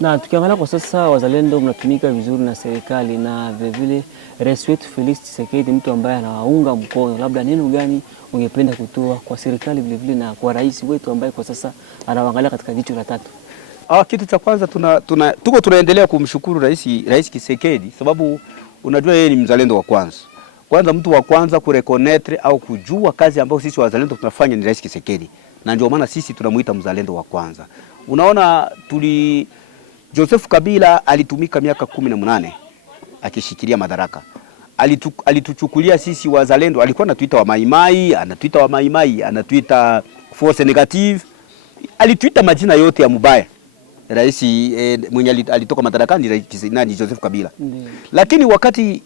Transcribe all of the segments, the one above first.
Na tukiangalia kwa sasa wazalendo mnatumika vizuri na serikali na vile rais wetu Felix Tshisekedi mtu ambaye anawaunga mkono, labda neno gani ungependa kutoa kwa serikali vile na kwa rais wetu ambaye kwa sasa anawaangalia katika jicho la tatu? Kitu cha kwanza tunaendelea kumshukuru rais Tshisekedi, sababu unajua yeye ni mzalendo wa kwanza. Kwanza mtu wa kwanza kureconnaître au kujua kazi ambayo sisi wazalendo tunafanya ni rais Tshisekedi. Na ndio maana sisi tunamuita mzalendo wa kwanza. Unaona Joseph Kabila alitumika miaka 18 akishikilia madaraka. Alituchukulia sisi wazalendo, alikuwa anatuita wa maimai, anatuita force negative. Alituita majina yote ya mubaya. Rais mwenye alitoka madarakani ni Joseph Kabila. Lakini wakati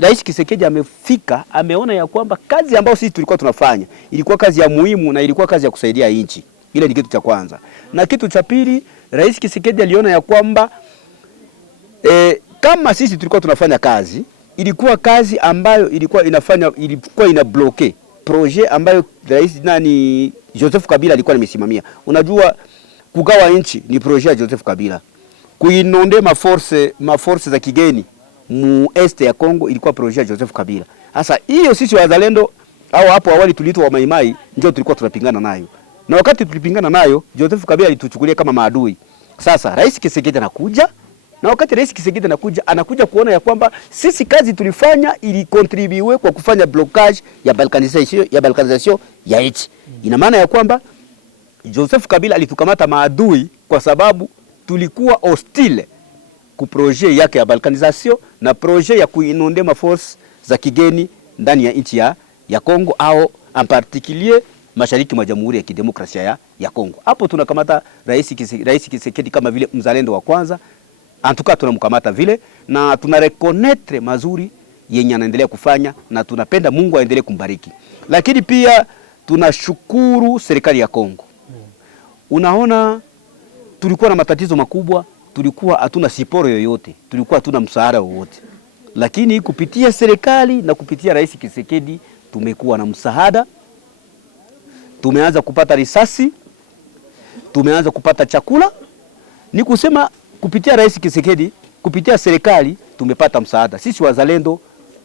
rais Tshisekedi amefika, ameona ya kwamba kazi ambayo sisi tulikuwa tunafanya ilikuwa kazi ya muhimu na ilikuwa kazi ya kusaidia nchi. Ile ni kitu cha kwanza. Na kitu cha pili, rais Tshisekedi aliona ya kwamba kama sisi tulikuwa tunafanya kazi, ilikuwa kazi ambayo ilikuwa ina bloquer projet ambayo rais Joseph Kabila alikuwa amesimamia. Unajua kugawa nchi ni projet ya Joseph Kabila. Kuinonde maforce za kigeni mu este ya Kongo ilikuwa projet ya Joseph Kabila. Sasa hiyo sisi wazalendo au hapo awali tuliitwa wa maimai ndio tulikuwa tunapingana nayo. Na wakati tulipingana nayo, Joseph Kabila alituchukulia kama maadui. Sasa rais Tshisekedi anakuja, na wakati rais Tshisekedi anakuja kuona ya kwamba sisi kazi tulifanya ili contribue kwa kufanya blocage ya balkanisation ya nchi. Ina maana ya kwamba Joseph Kabila alitukamata maadui kwa sababu tulikuwa hostile ku projet yake ya balkanisation na projet ya kuinonde maforce za kigeni ndani ya nchi ya Kongo au en particulier mashariki mwa Jamhuri ya Kidemokrasia ya Kongo. Hapo tunakamata rais Tshisekedi kama vile mzalendo wa kwanza. Antuka tunamkamata vile na tunareconnaître mazuri yenye anaendelea kufanya na tunapenda Mungu aendelee kumbariki. Lakini pia tunashukuru serikali ya Kongo. Unaona tulikuwa na matatizo makubwa, tulikuwa hatuna siporo yoyote, tulikuwa hatuna msaada wowote. Lakini kupitia serikali na kupitia rais Tshisekedi tumekuwa na msaada. Tumeanza kupata risasi, tumeanza kupata chakula. Ni kusema kupitia rais Tshisekedi, kupitia serikali tumepata msaada. Sisi wazalendo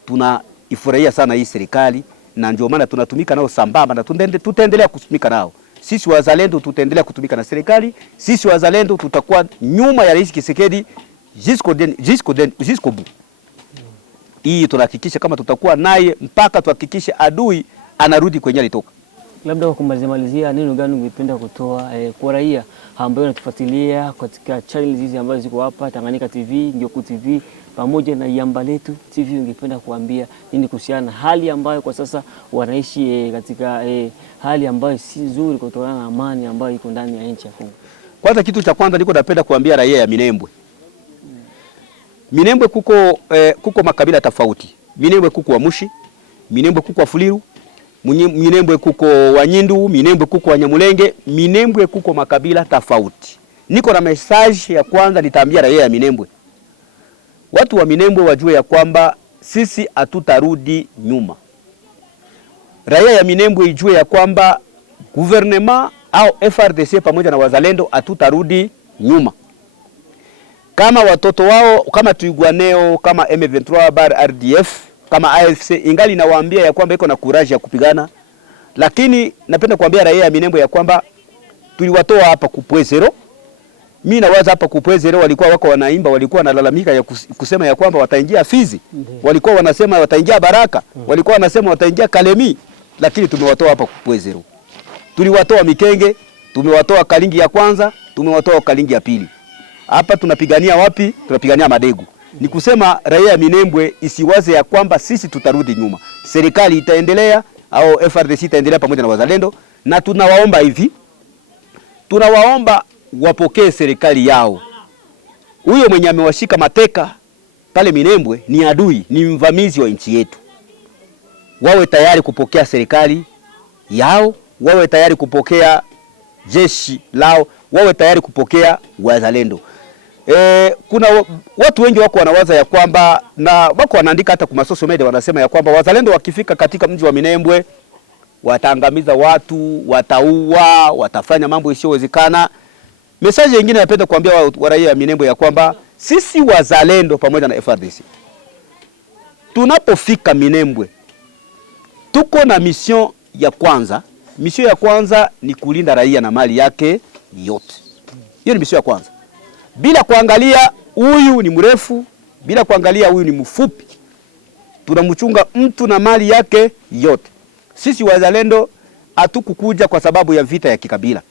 tunaifurahia sana hii serikali na ndio maana tunatumika nao sambamba na tutaendelea kutumika nao. Sisi wazalendo tutaendelea kutumika na serikali. Sisi wazalendo tutakuwa nyuma ya rais Tshisekedi jusqu'au bout. Hii tunahakikisha kama tutakuwa naye mpaka tuhakikishe adui anarudi kwenye alitoka. Labda kwa kumalizia neno gani ungependa kutoa kwa raia ambao wanatufuatilia katika channel hizi ambazo ziko hapa, Tanganyika TV, Ngyoku TV pamoja na Yamba Letu TV, ungependa kuambia nini kuhusiana na hali ambayo kwa sasa wanaishi katika hali ambayo si nzuri kutokana na amani ambayo iko ndani ya nchi ya Kongo? Kwanza kitu cha kwanza niko napenda kuambia raia ya Minembwe. Minembwe kuko makabila tofauti. Minembwe kuko Wamushi, Minembwe kuko Wafuliru, Minembwe kuko Wanyindu, Minembwe kuko Wanyamulenge, Minembwe kuko makabila tofauti. Niko na message ya kwanza nitaambia raia ya Minembwe. Watu wa Minembwe wajue ya kwamba sisi hatutarudi nyuma. Raia ya Minembwe ijue ya kwamba gouvernement au FRDC pamoja na wazalendo hatutarudi nyuma. Kama watoto wao, kama Twirwaneho, kama M23 bar RDF, kama AFC ingali nawaambia ya kwamba iko na courage ya kupigana, lakini napenda kuambia raia ya Minembwe ya kwamba tuliwatoa hapa kupwe zero. Mimi nawaza hapa kupwe zero walikuwa wako wanaimba, walikuwa wanalalamika ya kusema ya kwamba wataingia Fizi, walikuwa wanasema wataingia Baraka, walikuwa wanasema wataingia Kalemi, lakini tumewatoa hapa kupwe zero. Tuliwatoa Mikenge, tumewatoa Kalingi ya kwanza, tumewatoa Kalingi ya pili. Hapa tunapigania wapi? Tunapigania Madegu. Ni kusema raia ya Minembwe isiwaze ya kwamba sisi tutarudi nyuma. Serikali itaendelea au FRDC itaendelea pamoja na wazalendo, na tunawaomba hivi. Tunawaomba wapokee serikali yao. Huyo mwenye amewashika mateka pale Minembwe ni adui, ni mvamizi wa nchi yetu. Wawe tayari kupokea serikali yao, wawe tayari kupokea jeshi lao, wawe tayari kupokea wazalendo. Kuna watu wengi wako wanawaza ya kwamba na wako wanaandika hata kwa social media wanasema ya kwamba wazalendo wakifika katika mji wa Minembwe wataangamiza watu, wataua, watafanya mambo isiyowezekana. Message nyingine napenda kuambia wa raia ya Minembwe ya kwamba sisi wazalendo pamoja na FARDC tunapofika Minembwe tuko na mission ya kwanza. Mission ya kwanza ni kulinda raia na mali yake yote. Hiyo ni mission ya kwanza. Bila kuangalia huyu ni mrefu, bila kuangalia huyu ni mfupi. Tunamchunga mtu na mali yake yote. Sisi wazalendo hatukukuja kwa sababu ya vita ya kikabila.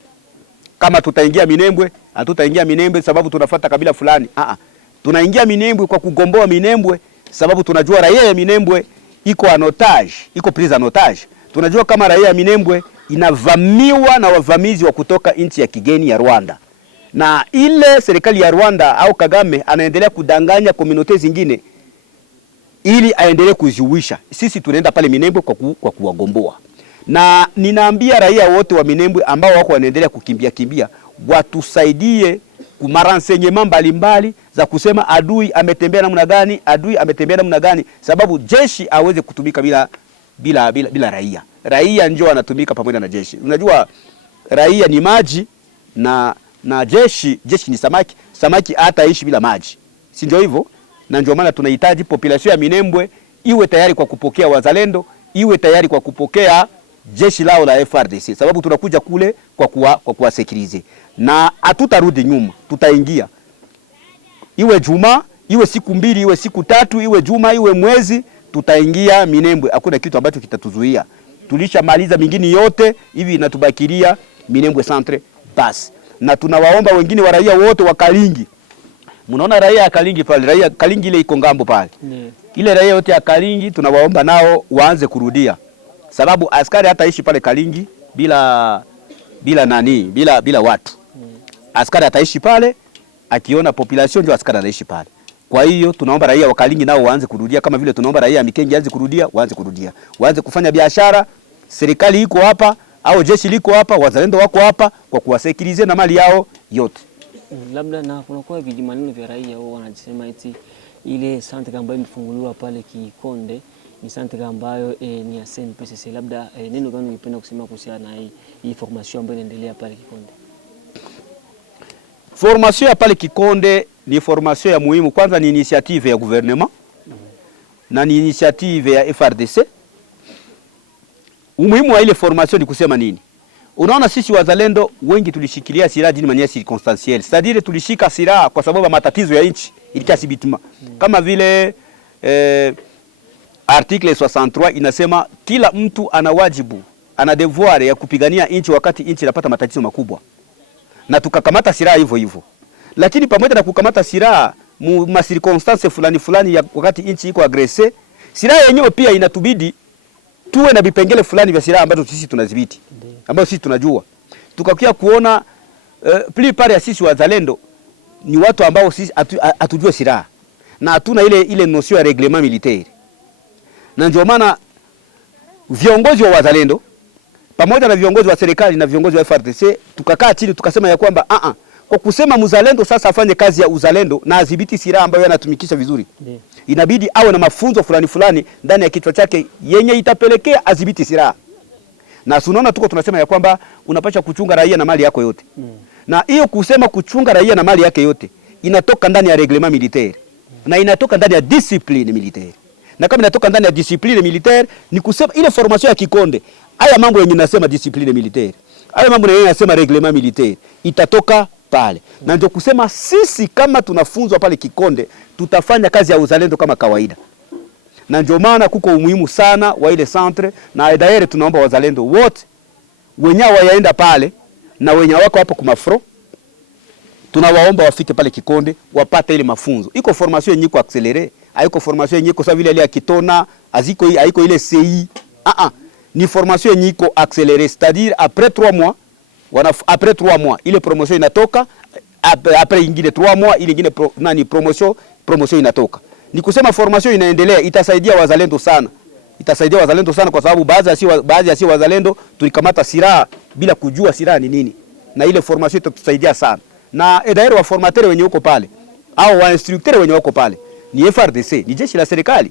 Kama tutaingia Minembwe, hatutaingia Minembwe sababu tunafuata kabila fulani. Tunaingia Minembwe kwa kugomboa Minembwe sababu tunajua raia ya Minembwe iko anotage, iko prise en otage. Tunajua kama raia ya Minembwe inavamiwa na wavamizi wa kutoka nchi ya kigeni ya Rwanda. Na ile serikali ya Rwanda au Kagame anaendelea kudanganya komunote zingine ili aendelee kuziuisha. Sisi tunaenda pale Minembwe kwa kuwagomboa. Na ninaambia raia wote wa Minembwe ambao wako wanaendelea kimbia watusaidie kumarenseignement mbalimbali za kusema adui ametembea namna gani, adui ametembea namna gani, sababu jeshi aweze kutumika bila raia. Raia njoo anatumika pamoja na jeshi. Unajua raia ni maji na jeshi ni samaki. Samaki hataishi bila maji. Si ndio hivyo? Na ndio maana tunahitaji population ya Minembwe iwe tayari kwa kupokea wazalendo, iwe tayari kwa kupokea jeshi lao la FARDC, sababu tunakuja kule kwa kuwasekirize. Na hatutarudi nyuma, tutaingia. Iwe juma, iwe siku mbili, iwe siku tatu, iwe juma, iwe mwezi, tutaingia Minembwe. Hakuna kitu ambacho kitatuzuia. Tulishamaliza mingine yote, hivi inatubakilia Minembwe centre basi. Na tunawaomba wengine wa raia wote wa Kalingi. Mnaona raia ya Kalingi pale, raia Kalingi ile iko ngambo pale. Ile raia yote ya Kalingi tunawaomba nao waanze kurudia. Sababu askari hataishi pale Kalingi bila watu. Askari ataishi pale akiona population ndio askari anaishi pale. Kwa hiyo tunaomba raia wa Kalingi nao waanze kurudia kama vile tunaomba raia ya Mikenge waanze kurudia, waanze kufanya biashara. Serikali iko hapa au jeshi liko hapa, wazalendo wako hapa kwa kuwasekirize na mali yao yote. Labda na kunakuwa vijimaneno vya raia wao wanasema eti ile centre ambayo imefunguliwa pale Kikonde ni centre ambayo ni ya CNPSC. Labda neno gani ungependa kusema kuhusiana na hii formation ambayo inaendelea pale Kikonde? Formation ya pale Kikonde ni formation ya muhimu. Kwanza ni initiative ya gouvernement na ni initiative ya FARDC. Umuhimu wa ile formation ni kusema nini? Unaona sisi wazalendo wengi tulishikilia silaha d'une manière circonstancielle. C'est-à-dire tulishika silaha kwa sababu ya matatizo ya nchi ilikasibitima. Kama vile article 63 inasema kila mtu ana wajibu, ana devoir ya kupigania nchi wakati nchi inapata matatizo makubwa. Na tukakamata silaha hivyo. Lakini pamoja na kukamata silaha ma circonstances fulani ya wakati nchi iko agrese, silaha yenyewe pia inatubidi tuwe na vipengele fulani vya silaha ambazo sisi tunadhibiti, ambazo sisi tunajua. Tukakia kuona plupart ya sisi wazalendo ni watu ambao sisi hatujua silaha na hatuna ile notion ya reglement militaire. Na ndio maana viongozi wa wazalendo pamoja na viongozi wa serikali na viongozi wa FARDC tukakaa chini tukasema ya kwamba kwa kusema mzalendo sasa afanye kazi ya uzalendo na adhibiti silaha ambayo anatumikisha vizuri. Inabidi awe na mafunzo fulani ndani ya kichwa chake yenye itapelekea adhibiti silaha. Na tunaona tunasema ya kwamba unapaswa kuchunga raia na mali yako yote. Na hiyo kusema kuchunga raia na mali yake yote inatoka ndani ya reglement militaire. Na inatoka ndani ya discipline militaire. Na kama inatoka ndani ya discipline militaire ni kusema ile formation ya Kikonde, haya mambo yenye nasema discipline militaire, haya mambo yenye nasema reglement militaire itatoka pale. Na ndio kusema sisi kama tunafunzwa pale Kikonde tutafanya kazi ya uzalendo kama kawaida. Na ndio maana kuko umuhimu sana wa ile centre, na daire tunaomba wazalendo wote wenye wayaenda pale na wenye wako hapo kumafro tunawaomba wafike pale Kikonde wapate ile mafunzo. Iko formation yenye iko acceleré, haiko formation yenye iko sawa vile ile ya Kitona, haiko ile CI. Ni formation yenye iko acceleré, c'est-à-dire après 3 mois, après 3 mois ile promotion inatoka, après ingine 3 mois ile ingine promotion inatoka. Ni kusema formation inaendelea, itasaidia wazalendo sana. Itasaidia wazalendo sana kwa sababu baadhi ya si wazalendo tulikamata silaha bila kujua silaha ni nini. Na ile formation itatusaidia sana. Na edaero wa formateur wenye wako pale au wa instructeur wenye wako pale ni FARDC, ni jeshi la serikali.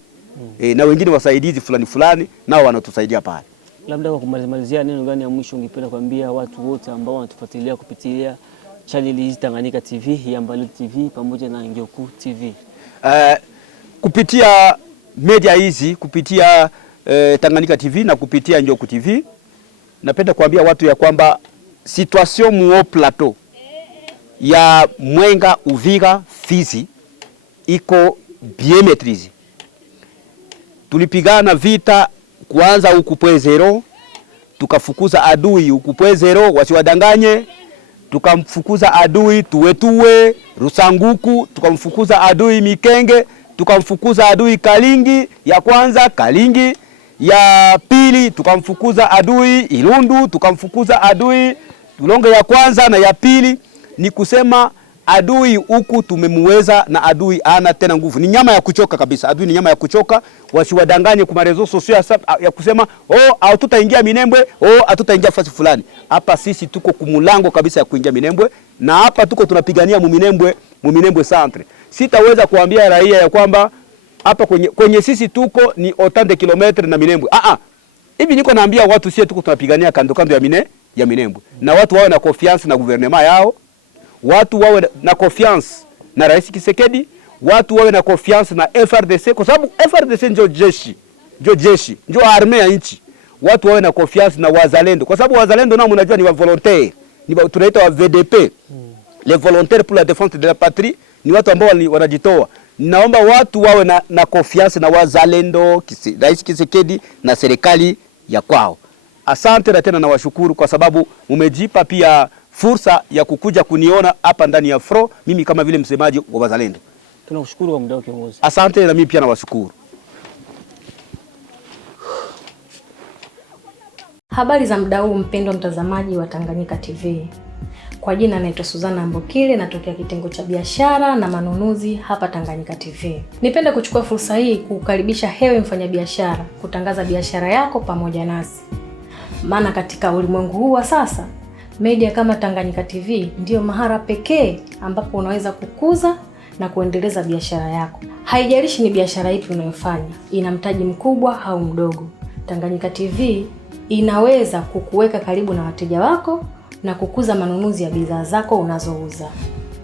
Na wengine wasaidizi fulani nao wanatusaidia pale. Labda kwa kumalizia neno gani ya mwisho ungependa kuambia watu wote ambao wanatufuatilia kupitia channel hizi Tanganyika TV, Iyambaletu TV pamoja na Ngyoku TV. Kupitia media hizi, kupitia Tanganyika TV na kupitia Ngyoku TV, napenda kuambia watu ya kwamba situation mu plateau ya Mwenga, Uvira, Fizi iko bien maîtrisée. Tulipigana vita kuanza huku Pwezero, tukafukuza adui huku Pwezero wasiwadanganye, tukamfukuza adui Tuwetuwe, Rusanguku, tukamfukuza adui Mikenge, tukamfukuza adui Kalingi ya kwanza, Kalingi ya pili, tukamfukuza adui Ilundu, tukamfukuza adui Tulonge ya kwanza na ya pili. Ni kusema adui huku tumemuweza, na adui ana tena nguvu. Ni nyama ya kuchoka kabisa. Adui ni nyama ya kuchoka. Wasiwadanganye kwa marezo sosio ya kusema hatutaingia Minembwe, hatutaingia fasi fulani. Hapa sisi tuko kumulango kabisa ya kuingia Minembwe, na hapa tuko tunapigania mu Minembwe centre. Sitaweza kuambia raia ya kwamba hapa kwenye sisi tuko ni otande kilometre na Minembwe. Hivi niko naambia watu sisi tuko tunapigania kando ya Minembwe. Na watu wawe na confiance na gouvernement yao. Watu wawe na confiance na Rais Kisekedi, watu wawe na confiance na FRDC, kwa sababu FRDC ndio jeshi, ndio armée ya nchi. Watu wawe na confiance na wazalendo, kwa sababu wazalendo nao mnajua ni wa volontaire, tunaita wa VDP, les volontaires pour la défense de la patrie, ni watu ambao wanajitoa. Ninaomba watu wawe na confiance na wazalendo, Rais Kisekedi na serikali ya kwao. Asante na tena nawashukuru kwa sababu umejipa pia fursa ya kukuja kuniona hapa ndani ya Fro, mimi kama vile msemaji wa wazalendo. Tunakushukuru kwa muda wako kiongozi. Asante, na mimi pia nawashukuru. Habari za muda huu mpendwa mtazamaji wa Tanganyika TV. Kwa jina naitwa Suzana Mbokile, natokea kitengo cha biashara na manunuzi hapa Tanganyika TV. Nipende kuchukua fursa hii kukukaribisha hewe mfanyabiashara kutangaza biashara yako pamoja nasi. Maana katika ulimwengu huu wa sasa, media kama Tanganyika TV ndiyo mahara pekee ambapo unaweza kukuza na kuendeleza biashara yako. Haijalishi ni biashara ipi unayofanya, ina mtaji mkubwa au mdogo. Tanganyika TV inaweza kukuweka karibu na wateja wako na kukuza manunuzi ya bidhaa zako unazouza.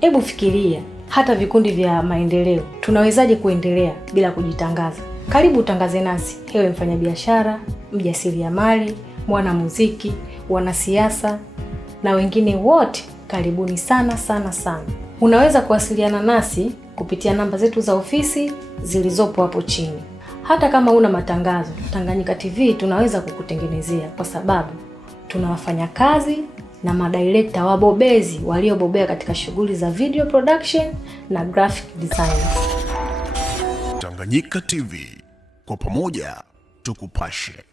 Hebu fikiria, hata vikundi vya maendeleo tunawezaje kuendelea bila kujitangaza? Karibu utangaze nasi, hewe mfanyabiashara, mjasiriamali, mwanamuziki, wanasiasa na wengine wote, karibuni sana sana sana. Unaweza kuwasiliana nasi kupitia namba zetu za ofisi zilizopo hapo chini. Hata kama una matangazo, Tanganyika TV tunaweza kukutengenezea, kwa sababu tuna wafanyakazi na madirector wabobezi waliobobea katika shughuli za video production na graphic design. Tanganyika TV, kwa pamoja tukupashe.